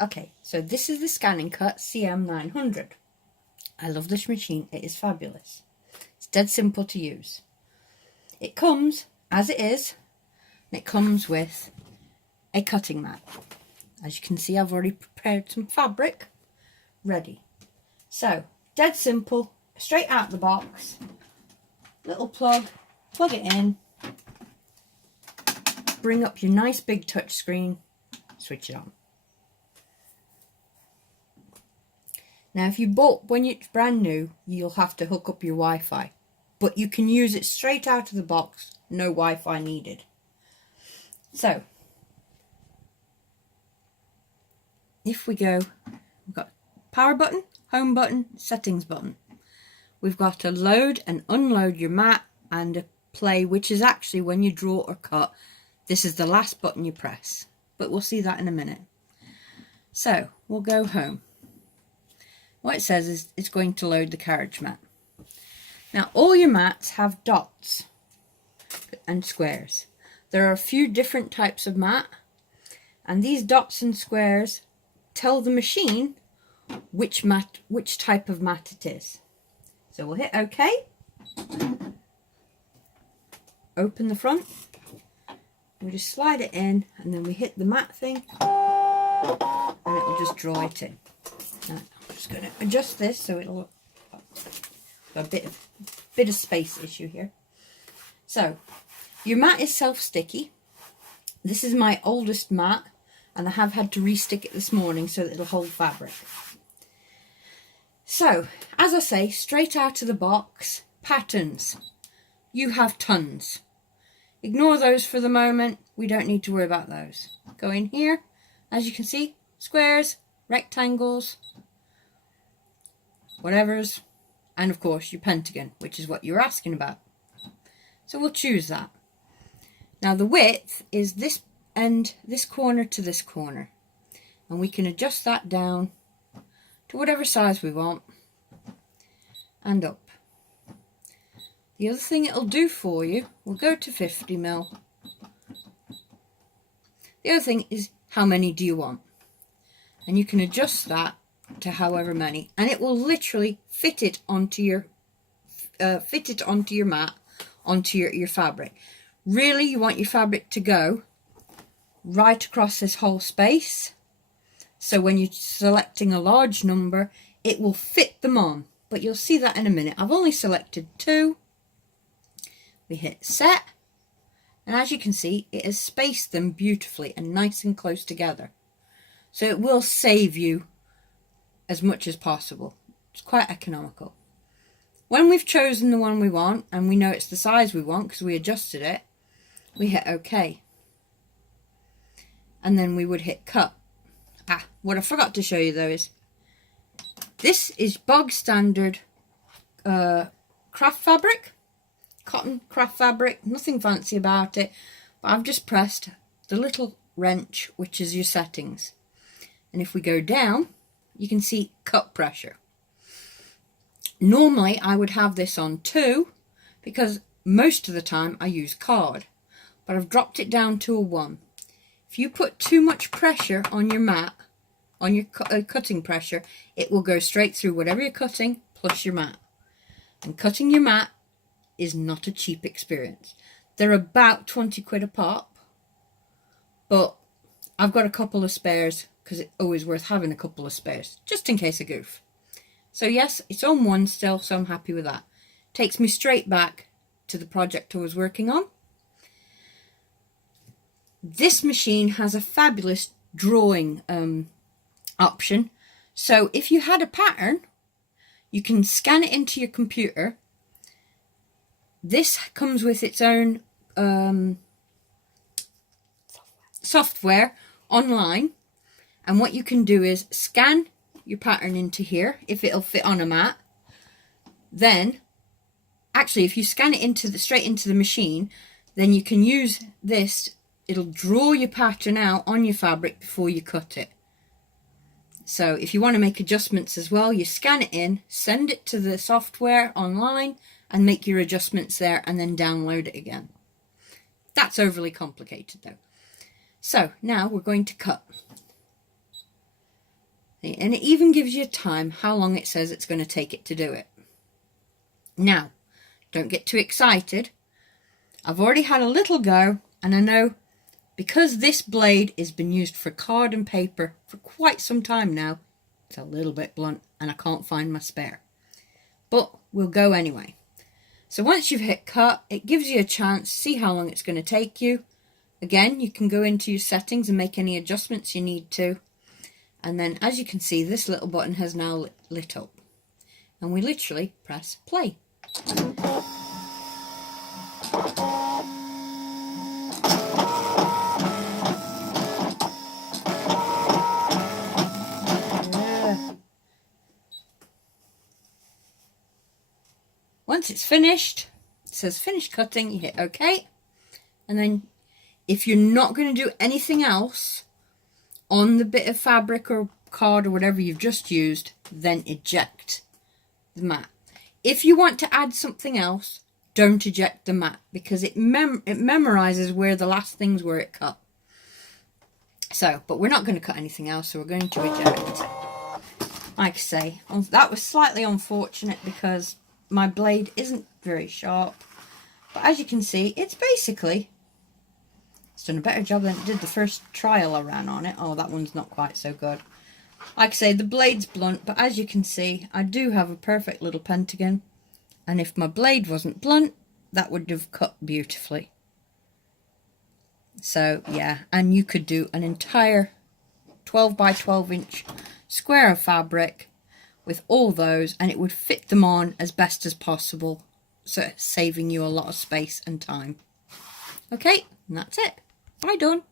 Okay, so this is the Scan Cut CM900. I love this machine, it is fabulous. It's dead simple to use. It comes as it is, and it comes with a cutting mat. As you can see, I've already prepared some fabric ready. So, dead simple, straight out the box, little plug it in, bring up your nice big touch screen, switch it on. Now if you bought when it's brand new, you'll have to hook up your Wi-Fi, but you can use it straight out of the box, no Wi-Fi needed. So if we go, we've got power button, home button, settings button. We've got to load and unload your mat and a play, which is actually when you draw or cut, this is the last button you press, but we'll see that in a minute. So we'll go home. What it says is it's going to load the carriage mat. Now all your mats have dots and squares. There are a few different types of mat, and these dots and squares tell the machine which type of mat it is. So we'll hit OK. Open the front. We just slide it in, and then we hit the mat thing, and it will just draw it in. Now, I'm just going to adjust this so it'll a bit of space issue here. So your mat is self-sticky. This is my oldest mat, and I have had to re-stick it this morning so that it'll hold fabric. So as I say, straight out of the box, patterns. You have tons. Ignore those for the moment. We don't need to worry about those. Go in here. As you can see, squares, rectangles, whatevers, and of course your pentagon, which is what you're asking about. So we'll choose that. Now the width is this end, this corner to this corner, and we can adjust that down to whatever size we want and up. The other thing it'll do for you, we'll go to 50mm. The other thing is how many do you want, and you can adjust that to however many, and it will literally fit it onto your mat, onto your fabric. Really, you want your fabric to go right across this whole space, so when you're selecting a large number, it will fit them on. But you'll see that in a minute. I've only selected 2. We hit set, and as you can see, it has spaced them beautifully and nice and close together. So it will save you as much as possible. It's quite economical. When we've chosen the one we want, and we know it's the size we want because we adjusted it, we hit OK. And then we would hit cut. What I forgot to show you though is, this is bog standard craft fabric. Cotton craft fabric, nothing fancy about it, but I've just pressed the little wrench, which is your settings, and if we go down, you can see cut pressure. Normally I would have this on 2 because most of the time I use card, but I've dropped it down to a 1. If you put too much pressure on your mat, on your cutting pressure, it will go straight through whatever you're cutting plus your mat, and cutting your mat is not a cheap experience. They're about 20 quid a pop, but I've got a couple of spares because it's always worth having a couple of spares just in case I goof. So yes, it's on 1 still, so I'm happy with that. Takes me straight back to the project I was working on. This machine has a fabulous drawing option. So if you had a pattern, you can scan it into your computer. This comes with its own software online, and what you can do is scan your pattern into here if it'll fit on a mat. Then actually if you scan it straight into the machine, then you can use this. It'll draw your pattern out on your fabric before you cut it. So if you want to make adjustments as well, you scan it in, send it to the software online, and make your adjustments there, and then download it again. That's overly complicated though. So now we're going to cut. And it even gives you a time how long it says it's going to take it to do it. Now, don't get too excited. I've already had a little go, and I know because this blade has been used for card and paper for quite some time now, it's a little bit blunt and I can't find my spare. But we'll go anyway. So once you've hit cut, it gives you a chance to see how long it's going to take you. Again, you can go into your settings and make any adjustments you need to. And then as you can see, this little button has now lit up. And we literally press play. Once it's finished, it says finish cutting, you hit OK. And then if you're not going to do anything else on the bit of fabric or card or whatever you've just used, then eject the mat. If you want to add something else, don't eject the mat, because it memorizes where the last things were it cut. So, but we're not going to cut anything else, so we're going to eject. Like I say, that was slightly unfortunate because my blade isn't very sharp. But as you can see, it's done a better job than it did the first trial I ran on it. Oh, that one's not quite so good. Like I say, the blade's blunt, but as you can see, I do have a perfect little pentagon. And if my blade wasn't blunt, that would have cut beautifully. So, yeah, and you could do an entire 12 by 12 inch square of fabric with all those, and it would fit them on as best as possible, so saving you a lot of space and time. Okay, and that's it. Bye done.